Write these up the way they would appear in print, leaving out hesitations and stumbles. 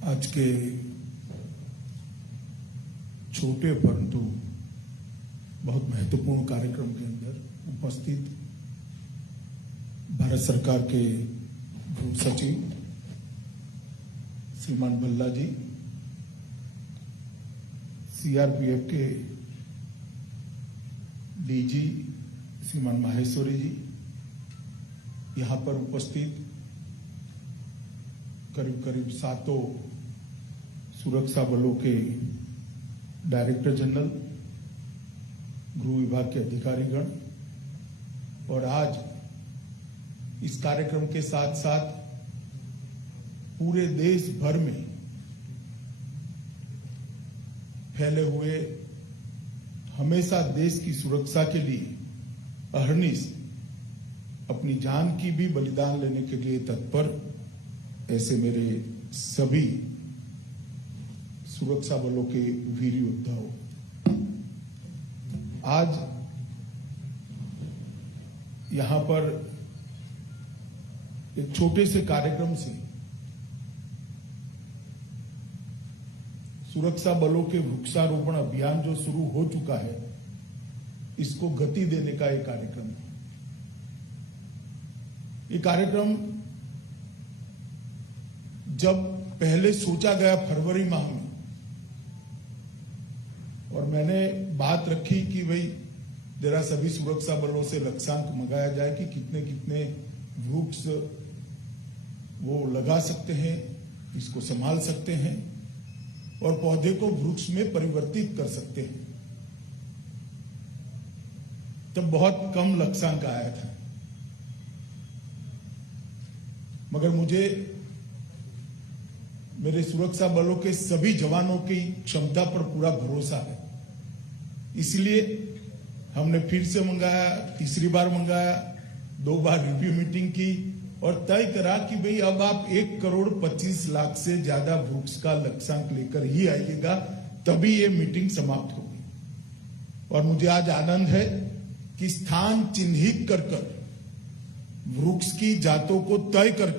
आज के छोटे परंतु बहुत महत्वपूर्ण कार्यक्रम के अंदर उपस्थित भारत सरकार के गृह सचिव श्रीमान भल्ला जी, सीआरपीएफ के डीजी श्रीमान माहेश्वरी जी, यहां पर उपस्थित करीब करीब 7 सुरक्षा बलों के डायरेक्टर जनरल, गृह विभाग के अधिकारीगण और आज इस कार्यक्रम के साथ साथ पूरे देश भर में फैले हुए हमेशा देश की सुरक्षा के लिए अहर्निश अपनी जान की भी बलिदान लेने के लिए तत्पर ऐसे मेरे सभी सुरक्षा बलों के वीर योद्धाओं, आज यहां पर एक छोटे से कार्यक्रम से सुरक्षा बलों के वृक्षारोपण अभियान जो शुरू हो चुका है, इसको गति देने का एक कार्यक्रम है। ये कार्यक्रम जब पहले सोचा गया फरवरी माह में, और मैंने बात रखी कि भाई जरा सभी सुरक्षा बलों से लक्ष्यांक मंगाया जाए कि कितने कितने वृक्ष वो लगा सकते हैं, इसको संभाल सकते हैं और पौधे को वृक्ष में परिवर्तित कर सकते हैं। तब बहुत कम लक्ष्यांक आया था, मगर मुझे मेरे सुरक्षा बलों के सभी जवानों की क्षमता पर पूरा भरोसा है। इसलिए हमने फिर से मंगाया, तीसरी बार मंगाया, 2 बार रिव्यू मीटिंग की और तय करा कि भाई अब आप 1,25,00,000 से ज्यादा वृक्ष का लक्ष्यांक लेकर ही आइएगा, तभी ये मीटिंग समाप्त होगी। और मुझे आज आनंद है कि स्थान चिन्हित कर वृक्ष की जातों को तय कर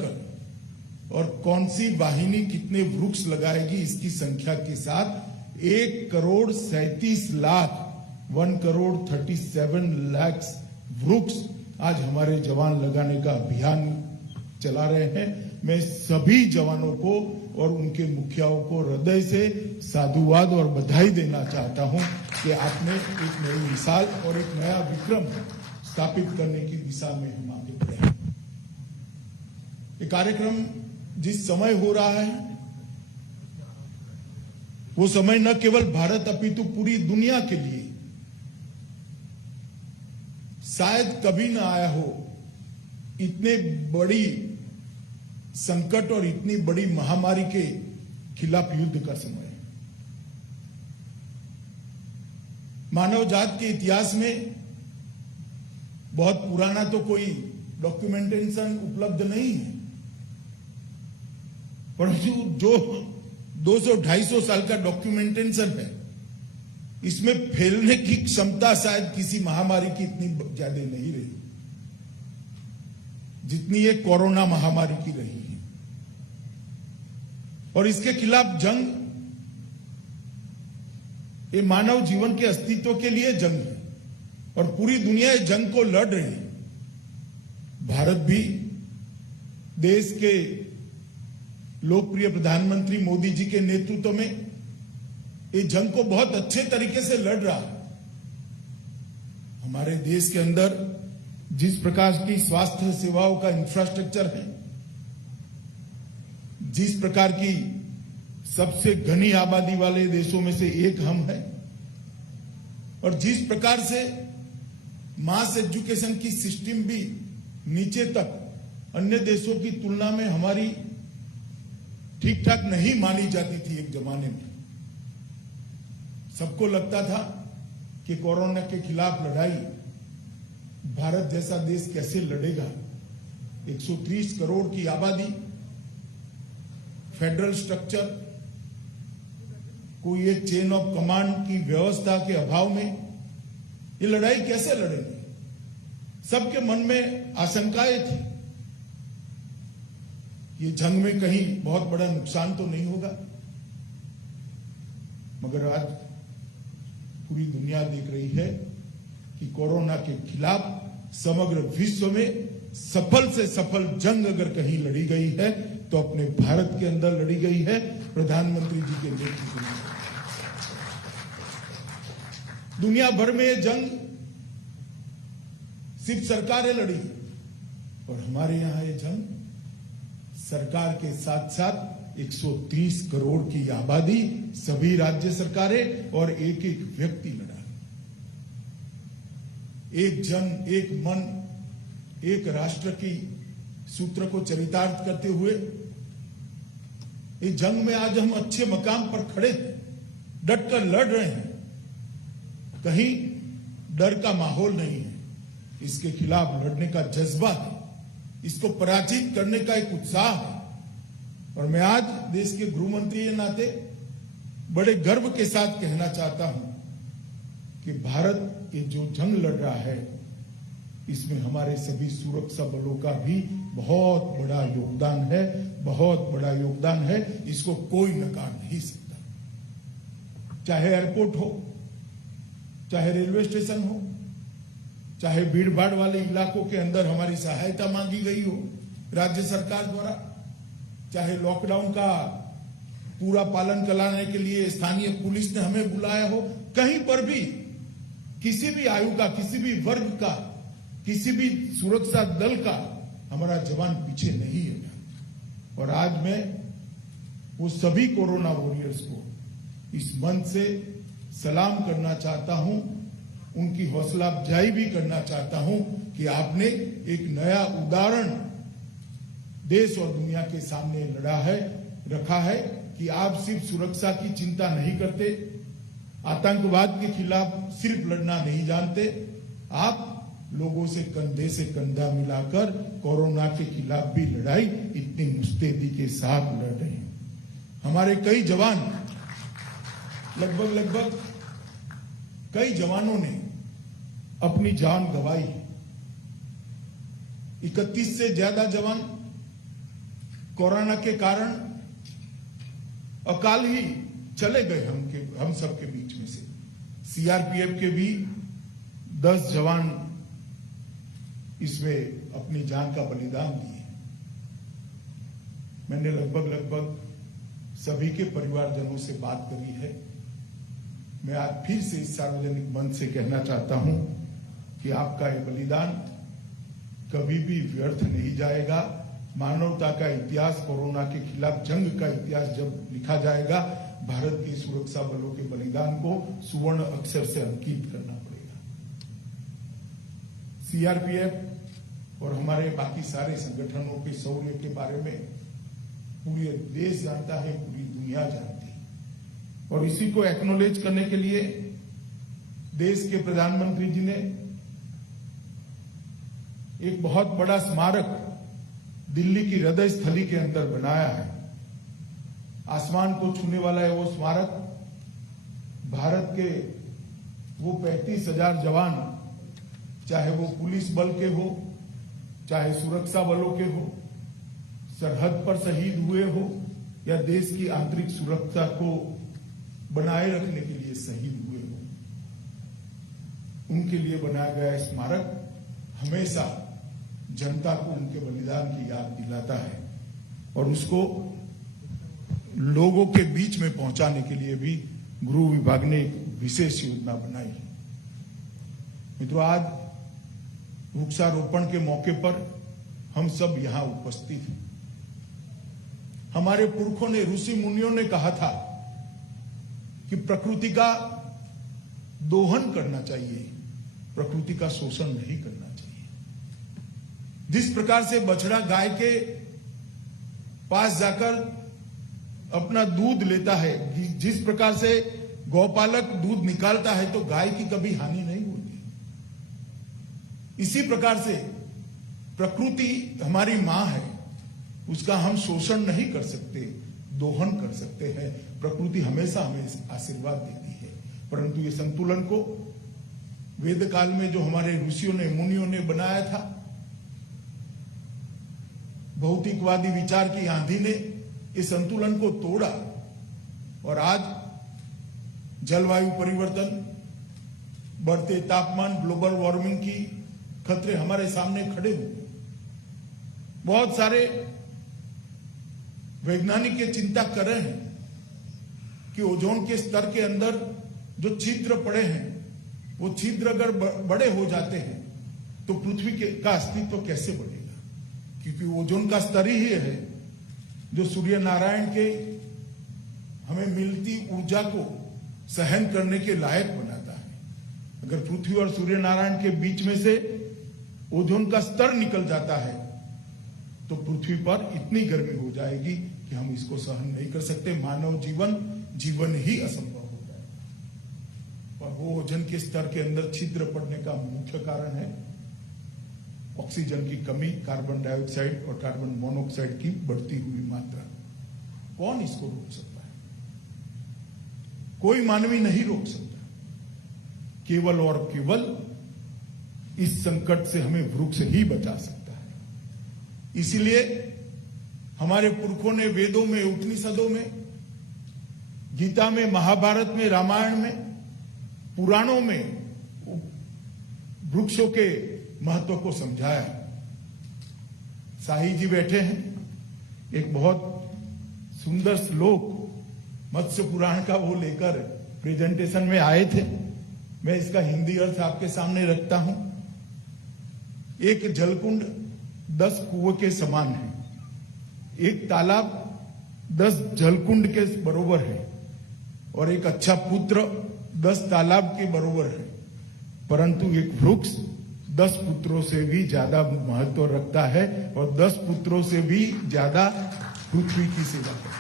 और कौन सी वाहिनी कितने वृक्ष लगाएगी, इसकी संख्या के साथ 1,37,00,000 1,37,00,000 वृक्ष आज हमारे जवान लगाने का अभियान चला रहे हैं। मैं सभी जवानों को और उनके मुखियाओं को हृदय से साधुवाद और बधाई देना चाहता हूं कि आपने एक नई मिसाल और एक नया विक्रम स्थापित करने की दिशा में हम आगे बढ़े हैं। ये कार्यक्रम जिस समय हो रहा है, वो समय न केवल भारत अपितु पूरी दुनिया के लिए शायद कभी न आया हो। इतने बड़ी संकट और इतनी बड़ी महामारी के खिलाफ युद्ध का समय है। मानव जात के इतिहास में बहुत पुराना तो कोई डॉक्यूमेंटेशन उपलब्ध नहीं है, परंतु जो 200-250 साल का डॉक्यूमेंटेशन है, इसमें फैलने की क्षमता शायद किसी महामारी की इतनी ज्यादा नहीं रही जितनी ये कोरोना महामारी की रही है। और इसके खिलाफ जंग, ये मानव जीवन के अस्तित्व के लिए जंग है और पूरी दुनिया इस जंग को लड़ रही है। भारत भी देश के लोकप्रिय प्रधानमंत्री मोदी जी के नेतृत्व में ये जंग को बहुत अच्छे तरीके से लड़ रहा है। हमारे देश के अंदर जिस प्रकार की स्वास्थ्य सेवाओं का इंफ्रास्ट्रक्चर है, जिस प्रकार की सबसे घनी आबादी वाले देशों में से एक हम हैं, और जिस प्रकार से मास एजुकेशन की सिस्टम भी नीचे तक अन्य देशों की तुलना में हमारी ठीक ठाक नहीं मानी जाती थी। एक जमाने में सबको लगता था कि कोरोना के खिलाफ लड़ाई भारत जैसा देश कैसे लड़ेगा। 130 करोड़ की आबादी, फेडरल स्ट्रक्चर, कोई एक चेन ऑफ कमांड की व्यवस्था के अभाव में ये लड़ाई कैसे लड़ेंगे। सबके मन में आशंकाएं थी। ये जंग में कहीं बहुत बड़ा नुकसान तो नहीं होगा, मगर आज पूरी दुनिया देख रही है कि कोरोना के खिलाफ समग्र विश्व में सफल से सफल जंग अगर कहीं लड़ी गई है तो अपने भारत के अंदर लड़ी गई है, प्रधानमंत्री जी के नेतृत्व में। दुनिया भर में ये जंग सिर्फ सरकारें लड़ी और हमारे यहां ये जंग सरकार के साथ साथ 130 करोड़ की आबादी, सभी राज्य सरकारें और एक एक व्यक्ति लड़ा। एक जन, एक मन, एक राष्ट्र की सूत्र को चरितार्थ करते हुए इस जंग में आज हम अच्छे मकाम पर खड़े हैं, डटकर लड़ रहे हैं। कहीं डर का माहौल नहीं है, इसके खिलाफ लड़ने का जज्बा है, इसको पराजित करने का एक उत्साह है। और मैं आज देश के गृह मंत्री के नाते बड़े गर्व के साथ कहना चाहता हूं कि भारत ये जो जंग लड़ रहा है इसमें हमारे सभी सुरक्षा बलों का भी बहुत बड़ा योगदान है, बहुत बड़ा योगदान है। इसको कोई नकार नहीं सकता। चाहे एयरपोर्ट हो, चाहे रेलवे स्टेशन हो, चाहे भीड़ भाड़ वाले इलाकों के अंदर हमारी सहायता मांगी गई हो राज्य सरकार द्वारा, चाहे लॉकडाउन का पूरा पालन कराने के लिए स्थानीय पुलिस ने हमें बुलाया हो, कहीं पर भी किसी भी आयु का, किसी भी वर्ग का, किसी भी सुरक्षा दल का हमारा जवान पीछे नहीं है। और आज मैं वो सभी कोरोना वॉरियर्स को इस मंच से सलाम करना चाहता हूं, उनकी हौसला अफजाई भी करना चाहता हूं कि आपने एक नया उदाहरण देश और दुनिया के सामने रखा है कि आप सिर्फ सुरक्षा की चिंता नहीं करते, आतंकवाद के खिलाफ सिर्फ लड़ना नहीं जानते, आप लोगों से कंधा मिलाकर कोरोना के खिलाफ भी लड़ाई इतनी मुस्तैदी के साथ लड़ रहे हैं। हमारे कई जवान, लगभग कई जवानों ने अपनी जान गंवाई। 31 से ज्यादा जवान कोरोना के कारण अकाल ही चले गए हम सबके बीच में से। सीआरपीएफ के भी 10 जवान इसमें अपनी जान का बलिदान दिए। मैंने लगभग सभी के परिवारजनों से बात करी है। मैं आज फिर से इस सार्वजनिक मंच से कहना चाहता हूं कि आपका ये बलिदान कभी भी व्यर्थ नहीं जाएगा। मानवता का इतिहास, कोरोना के खिलाफ जंग का इतिहास जब लिखा जाएगा, भारत के सुरक्षा बलों के बलिदान को सुवर्ण अक्षर से अंकित करना पड़ेगा। सीआरपीएफ और हमारे बाकी सारे संगठनों के शौर्य के बारे में पूरे देश जानता है, पूरी दुनिया जानती है। और इसी को एक्नॉलेज करने के लिए देश के प्रधानमंत्री जी ने एक बहुत बड़ा स्मारक दिल्ली की हृदय स्थली के अंदर बनाया है। आसमान को छूने वाला है वो स्मारक। भारत के वो 35,000 जवान, चाहे वो पुलिस बल के हो, चाहे सुरक्षा बलों के हो, सरहद पर शहीद हुए हो या देश की आंतरिक सुरक्षा को बनाए रखने के लिए शहीद हुए हो, उनके लिए बनाया गया स्मारक हमेशा जनता को उनके बलिदान की याद दिलाता है और उसको लोगों के बीच में पहुंचाने के लिए भी गृह विभाग ने एक विशेष योजना बनाई है। मित्रों, आज वृक्षारोपण के मौके पर हम सब यहां उपस्थित हैं। हमारे पुरखों ने, ऋषि मुनियों ने कहा था कि प्रकृति का दोहन करना चाहिए, प्रकृति का शोषण नहीं करना चाहिए। जिस प्रकार से बछड़ा गाय के पास जाकर अपना दूध लेता है, जिस प्रकार से गौपालक दूध निकालता है, तो गाय की कभी हानि नहीं होती। इसी प्रकार से प्रकृति हमारी मां है, उसका हम शोषण नहीं कर सकते, दोहन कर सकते हैं। प्रकृति हमेशा हमें आशीर्वाद देती है, परंतु ये संतुलन को वेद काल में जो हमारे ऋषियों ने, मुनियों ने बनाया था, भौतिकवादी विचार की आंधी ने इस संतुलन को तोड़ा और आज जलवायु परिवर्तन, बढ़ते तापमान, ग्लोबल वार्मिंग की खतरे हमारे सामने खड़े हुए। बहुत सारे वैज्ञानिक ये चिंता कर रहे हैं कि ओजोन के स्तर के अंदर जो छिद्र पड़े हैं, वो छिद्र अगर बड़े हो जाते हैं तो पृथ्वी का अस्तित्व कैसे बढ़ेगा, क्योंकि ओजोन का स्तर ही है जो सूर्य नारायण के हमें मिलती ऊर्जा को सहन करने के लायक बनाता है। अगर पृथ्वी और सूर्य नारायण के बीच में से ओजोन का स्तर निकल जाता है तो पृथ्वी पर इतनी गर्मी हो जाएगी कि हम इसको सहन नहीं कर सकते, मानव जीवन ही असंभव हो जाएगा। और वो ओजोन के स्तर के अंदर छिद्र पड़ने का मुख्य कारण है ऑक्सीजन की कमी, कार्बन डाइऑक्साइड और कार्बन मोनोऑक्साइड की बढ़ती हुई मात्रा। कौन इसको रोक सकता है? कोई मानवी नहीं रोक सकता। केवल और केवल इस संकट से हमें वृक्ष ही बचा सकता है। इसीलिए हमारे पुरखों ने वेदों में, उपनिषदों में, गीता में, महाभारत में, रामायण में, पुराणों में वृक्षों के महत्व को समझाया। साही जी बैठे हैं, एक बहुत सुंदर श्लोक मत्स्य पुराण का वो लेकर प्रेजेंटेशन में आए थे। मैं इसका हिंदी अर्थ आपके सामने रखता हूं। एक जलकुंड 10 कुएं के समान है, एक तालाब 10 जलकुंड के बरोबर है और एक अच्छा पुत्र 10 तालाब के बरोबर है, परंतु एक वृक्ष 10 पुत्रों से भी ज्यादा महत्व रखता है और 10 पुत्रों से भी ज्यादा पृथ्वी की सेवा करता है।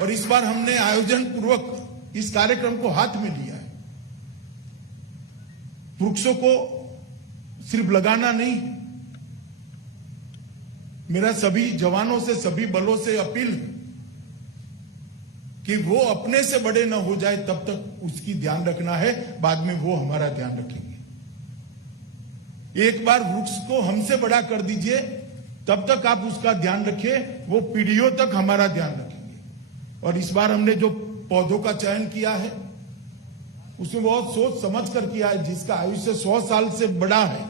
और इस बार हमने आयोजन पूर्वक इस कार्यक्रम को हाथ में लिया है। वृक्षों को सिर्फ लगाना नहीं, मेरा सभी जवानों से, सभी बलों से अपील है कि वो अपने से बड़े न हो जाए तब तक उसकी ध्यान रखना है, बाद में वो हमारा ध्यान रखेंगे। एक बार वृक्ष को हमसे बड़ा कर दीजिए, तब तक आप उसका ध्यान रखिए, वो पीढ़ियों तक हमारा ध्यान रखेंगे। और इस बार हमने जो पौधों का चयन किया है उसमें बहुत सोच समझ कर किया है, जिसका आयुष्य 100 साल से बड़ा है,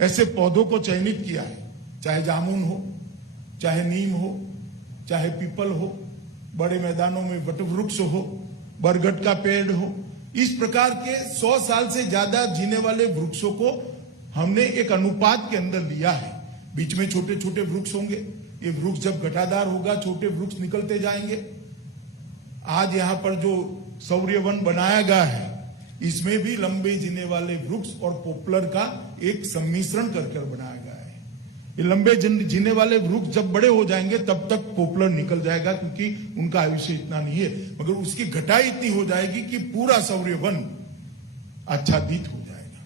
ऐसे पौधों को चयनित किया है। चाहे जामुन हो, चाहे नीम हो, चाहे पीपल हो, बड़े मैदानों में वट वृक्ष हो, बरगद का पेड़ हो, इस प्रकार के 100 साल से ज्यादा जीने वाले वृक्षों को हमने एक अनुपात के अंदर लिया है। बीच में छोटे छोटे वृक्ष होंगे, ये वृक्ष जब घटादार होगा छोटे वृक्ष निकलते जाएंगे। आज यहां पर जो सौर्य वन बनाया गया है, इसमें भी लंबे जीने वाले वृक्ष और पॉपुलर का एक सम्मिश्रण कर बनाया गया है। ये लंबे जीने वाले वृक्ष जब बड़े हो जाएंगे तब तक पॉपुलर निकल जाएगा, क्योंकि उनका आयुष्य इतना नहीं है, मगर उसकी घटाई इतनी हो जाएगी कि पूरा सौर्य वन आच्छादित हो जाएगा।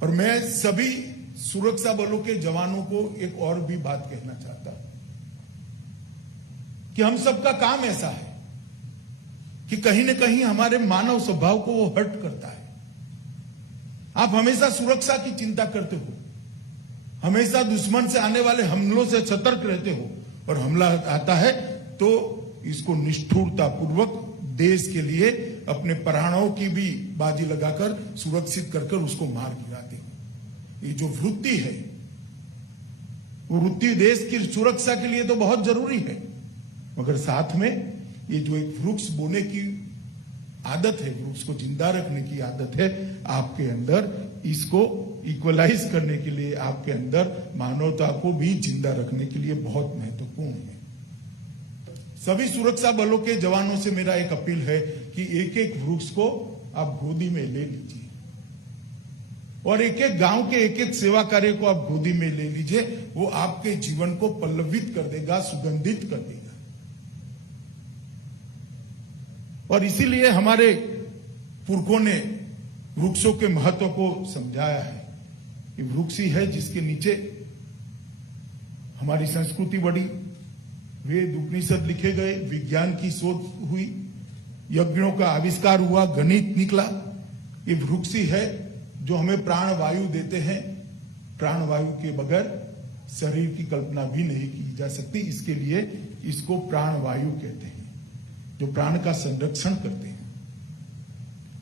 और मैं सभी सुरक्षा बलों के जवानों को एक और भी बात कहना चाहता हूं कि हम सबका काम ऐसा है कि कहीं न कहीं हमारे मानव स्वभाव को वो हर्ट करता है। आप हमेशा सुरक्षा की चिंता करते हो, हमेशा दुश्मन से आने वाले हमलों से सतर्क रहते हो, और हमला आता है तो इसको निष्ठुरता पूर्वक देश के लिए अपने प्राणों की भी बाजी लगाकर सुरक्षित कर उसको मार गिराते हो। ये जो वृत्ति है, वो वृत्ति देश की सुरक्षा के लिए तो बहुत जरूरी है, मगर साथ में ये जो एक वृक्ष बोने की आदत है, वृक्ष को जिंदा रखने की आदत है आपके अंदर, इसको इक्वलाइज करने के लिए आपके अंदर मानवता को भी जिंदा रखने के लिए बहुत महत्वपूर्ण है। सभी सुरक्षा बलों के जवानों से मेरा एक अपील है कि एक एक वृक्ष को आप गोदी में ले लीजिए और एक एक गांव के एक एक सेवा कार्य को आप गोदी में ले लीजिए। वो आपके जीवन को पल्लवित कर देगा, सुगंधित कर देगा। और इसीलिए हमारे पुरखों ने वृक्षों के महत्व को समझाया है कि वृक्ष ही है जिसके नीचे हमारी संस्कृति बढ़ी, वेद उपनिषद लिखे गए, विज्ञान की शोध हुई, यज्ञों का आविष्कार हुआ, गणित निकला। ये वृक्ष ही है जो हमें प्राण वायु देते हैं, प्राणवायु के बगैर शरीर की कल्पना भी नहीं की जा सकती। इसके लिए इसको प्राणवायु कहते हैं, जो प्राण का संरक्षण करते हैं।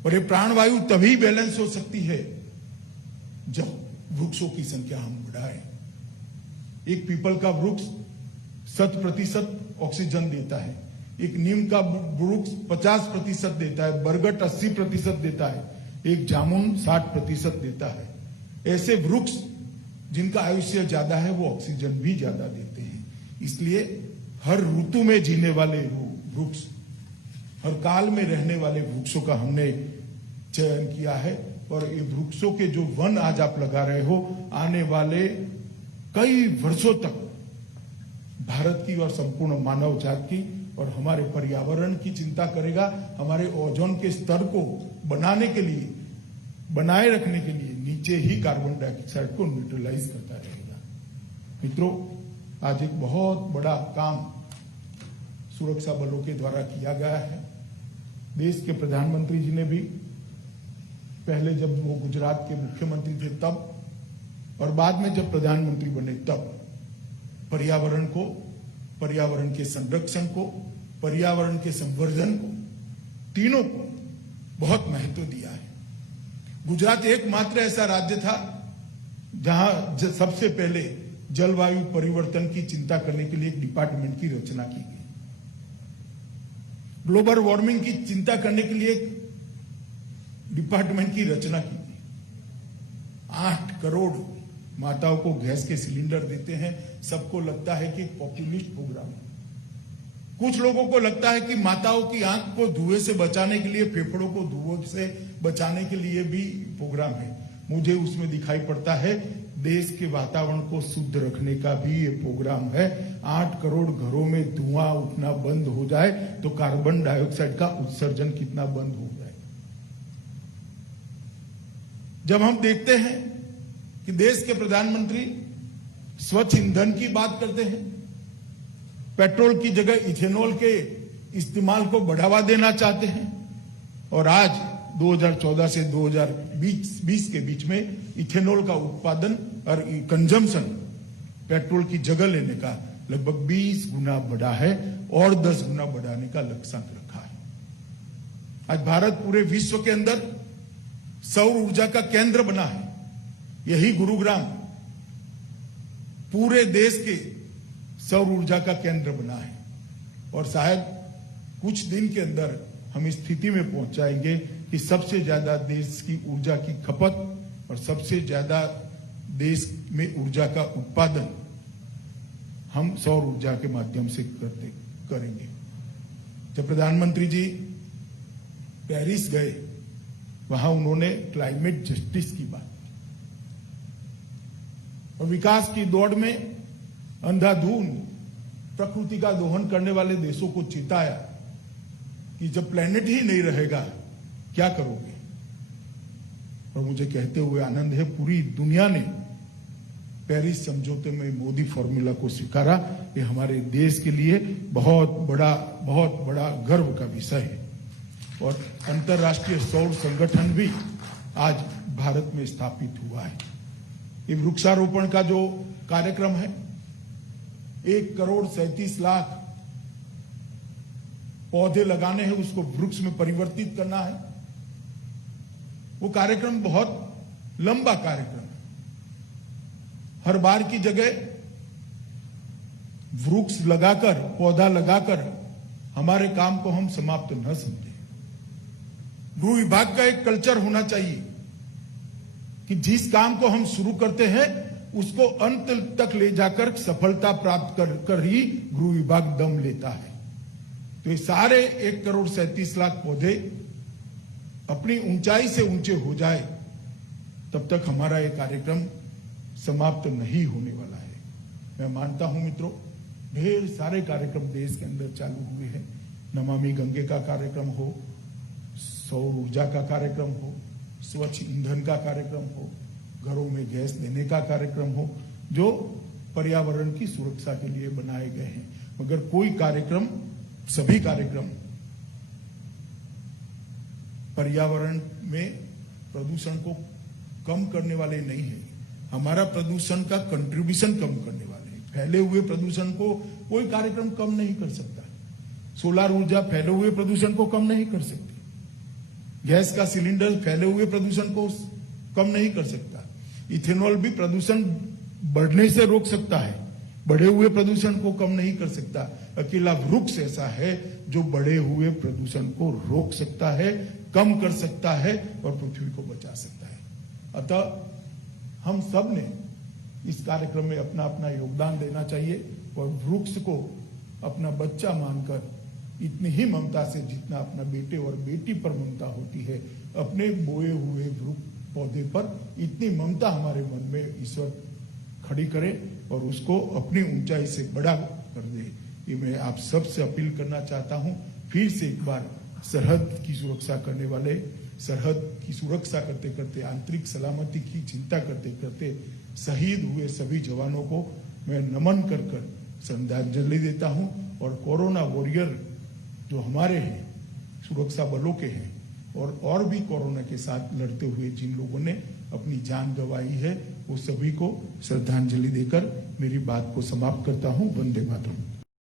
और ये प्राणवायु तभी बैलेंस हो सकती है जब वृक्षों की संख्या हम बढ़ाएं। एक पीपल का वृक्ष 100% ऑक्सीजन देता है, एक नीम का वृक्ष 50% देता है, बरगद 80% देता है, एक जामुन 60% देता है। ऐसे वृक्ष जिनका आयुष्य ज्यादा है वो ऑक्सीजन भी ज्यादा देते हैं। इसलिए हर ऋतु में जीने वाले वृक्ष, हर काल में रहने वाले वृक्षों का हमने चयन किया है। और ये वृक्षों के जो वन आज आप लगा रहे हो, आने वाले कई वर्षों तक भारत की और संपूर्ण मानव जात की और हमारे पर्यावरण की चिंता करेगा। हमारे ओजोन के स्तर को बनाने के लिए, बनाए रखने के लिए नीचे ही कार्बन डाइऑक्साइड को न्यूट्रलाइज करता रहेगा। मित्रों, आज एक बहुत बड़ा काम सुरक्षा बलों के द्वारा किया गया है। देश के प्रधानमंत्री जी ने भी पहले जब वो गुजरात के मुख्यमंत्री थे तब, और बाद में जब प्रधानमंत्री बने तब पर्यावरण को, पर्यावरण के संरक्षण को, पर्यावरण के संवर्धन को, तीनों को बहुत महत्व दिया है। गुजरात एकमात्र ऐसा राज्य था जहां सबसे पहले जलवायु परिवर्तन की चिंता करने के लिए एक डिपार्टमेंट की रचना की गई। ग्लोबल वार्मिंग की चिंता करने के लिए एक डिपार्टमेंट की रचना की गई। 8 करोड़ माताओं को गैस के सिलेंडर देते हैं। सबको लगता है कि पॉपुलिस्ट प्रोग्राम है। कुछ लोगों को लगता है कि माताओं की आंख को धुएं से बचाने के लिए, फेफड़ों को धुएं से बचाने के लिए भी प्रोग्राम है। मुझे उसमें दिखाई पड़ता है देश के वातावरण को शुद्ध रखने का भी ये प्रोग्राम है। 8 करोड़ घरों में धुआं उठना बंद हो जाए तो कार्बन डाइऑक्साइड का उत्सर्जन कितना बंद हो जाए। जब हम देखते हैं कि देश के प्रधानमंत्री स्वच्छ ईंधन की बात करते हैं, पेट्रोल की जगह इथेनॉल के इस्तेमाल को बढ़ावा देना चाहते हैं, और आज 2014 से 2020 के बीच में इथेनॉल का उत्पादन और कंजम्पशन पेट्रोल की जगह लेने का लगभग 20 गुना बढ़ा है और 10 गुना बढ़ाने का लक्ष्यांक रखा है। आज भारत पूरे विश्व के अंदर सौर ऊर्जा का केंद्र बना है। यही गुरुग्राम पूरे देश के सौर ऊर्जा का केंद्र बना है, और शायद कुछ दिन के अंदर हम इस स्थिति में पहुंच जाएंगे कि सबसे ज्यादा देश की ऊर्जा की खपत और सबसे ज्यादा देश में ऊर्जा का उत्पादन हम सौर ऊर्जा के माध्यम से करेंगे। जब प्रधानमंत्री जी पेरिस गए, वहां उन्होंने क्लाइमेट जस्टिस की बात की और विकास की दौड़ में अंधाधुंध प्रकृति का दोहन करने वाले देशों को चेताया कि जब प्लेनेट ही नहीं रहेगा क्या करोगे। और मुझे कहते हुए आनंद है, पूरी दुनिया ने पेरिस समझौते में मोदी फॉर्मूला को स्वीकारा। ये हमारे देश के लिए बहुत बड़ा गर्व का विषय है। और अंतर्राष्ट्रीय सौर संगठन भी आज भारत में स्थापित हुआ है। ये वृक्षारोपण का जो कार्यक्रम है, 1,37,00,000 पौधे लगाने हैं, उसको वृक्ष में परिवर्तित करना है। वो कार्यक्रम बहुत लंबा कार्यक्रम है। हर बार की जगह वृक्ष लगाकर, पौधा लगाकर हमारे काम को हम समाप्त न समझें। गृह विभाग का एक कल्चर होना चाहिए कि जिस काम को हम शुरू करते हैं उसको अंत तक ले जाकर सफलता प्राप्त कर ही गृह विभाग दम लेता है। तो ये सारे 1,37,00,000 पौधे अपनी ऊंचाई से ऊंचे हो जाए तब तक हमारा ये कार्यक्रम समाप्त नहीं होने वाला है। मैं मानता हूं मित्रों, ढेर सारे कार्यक्रम देश के अंदर चालू हुए हैं। नमामि गंगे का कार्यक्रम हो, सौर ऊर्जा का कार्यक्रम हो, स्वच्छ ईंधन का कार्यक्रम हो, घरों में गैस देने का कार्यक्रम हो, जो पर्यावरण की सुरक्षा के लिए बनाए गए हैं। मगर कोई कार्यक्रम, सभी कार्यक्रम पर्यावरण में प्रदूषण को कम करने वाले नहीं है। हमारा प्रदूषण का कंट्रीब्यूशन कम करने वाले हैं। फैले हुए प्रदूषण को कोई कार्यक्रम कम नहीं कर सकता। सोलर ऊर्जा फैले हुए प्रदूषण को कम नहीं कर सकती। गैस का सिलेंडर फैले हुए प्रदूषण को कम नहीं कर सकता। इथेनॉल भी प्रदूषण बढ़ने से रोक सकता है, बढ़े हुए प्रदूषण को कम नहीं कर सकता। अकेला वृक्ष ऐसा है जो बढ़े हुए प्रदूषण को रोक सकता है, कम कर सकता है और पृथ्वी को बचा सकता है। अतः हम सब ने इस कार्यक्रम में अपना अपना योगदान देना चाहिए और वृक्ष को अपना बच्चा मानकर इतनी ही ममता से जितना अपना बेटे और बेटी पर ममता होती है, अपने बोए हुए वृक्ष पौधे पर इतनी ममता हमारे मन में ईश्वर खड़ी करे और उसको अपनी ऊंचाई से बड़ा कर दे। ये मैं आप सब से अपील करना चाहता हूं। फिर से एक बार सरहद की सुरक्षा करने वाले, सरहद की सुरक्षा करते करते, आंतरिक सलामती की चिंता करते करते शहीद हुए सभी जवानों को मैं नमन कर कर श्रद्धांजलि देता हूं। और कोरोना वॉरियर जो हमारे हैं, सुरक्षा बलों के हैं और भी कोरोना के साथ लड़ते हुए जिन लोगों ने अपनी जान गंवाई है, वो सभी को श्रद्धांजलि देकर मेरी बात को समाप्त करता हूं। वंदे मातरम।